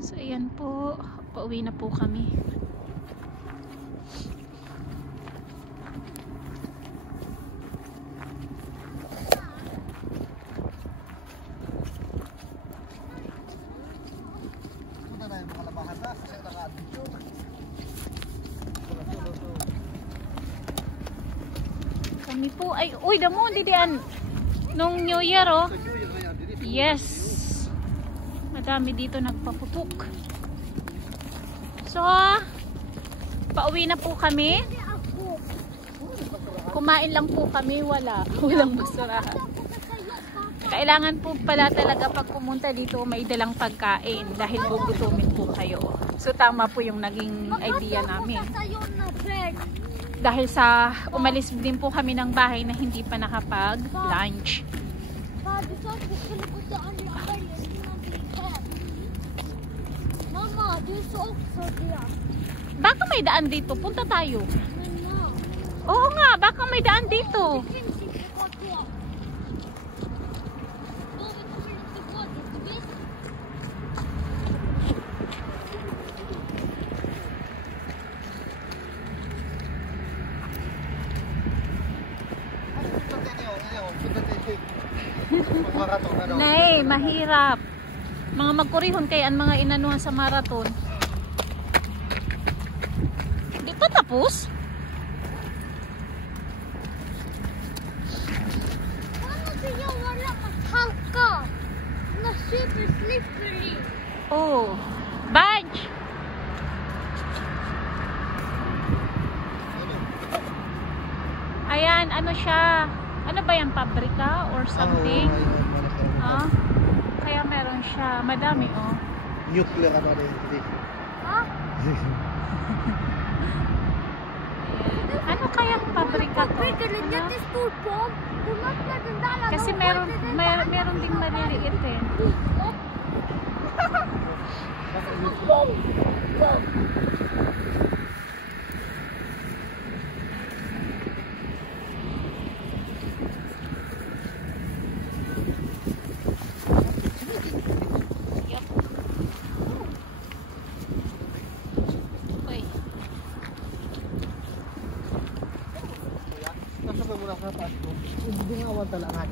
So ayan po, pauwi na po kami. Kami po ay, uy, damo, didian nung New Year, oh. Yes. Madami dito nagpaputok. So, pauwi na po kami. Kumain lang po kami, walang basurahan. Kailangan po pala talaga pag pumunta dito may dalang pagkain dahil gugutumin po kayo. So, tama po yung naging idea namin. Dahil sa umalis din po kami ng bahay na hindi pa nakapag-lunch. Mama, there's also there. Baka may daan dito. Punta tayo. Oo nga, baka may daan dito. Nay, mahirap. Mga magkurihon kay ang mga inanuhan sa marathon. Di pa tapos? Ano siya wala maghalka? Na super slippery. Oh, badge. Ayan, ano siya? Ano ba yung pabrika or something? Ah, kaya meron siya. Madami, oh. Nuclear ka ba rin? Ha? Ano kayang pabrika to? That is food bomb. Do not let them die. Kasi meron ding maliliit eh. Nasa ka muna sa taas ko. Hindi nga awan talaga.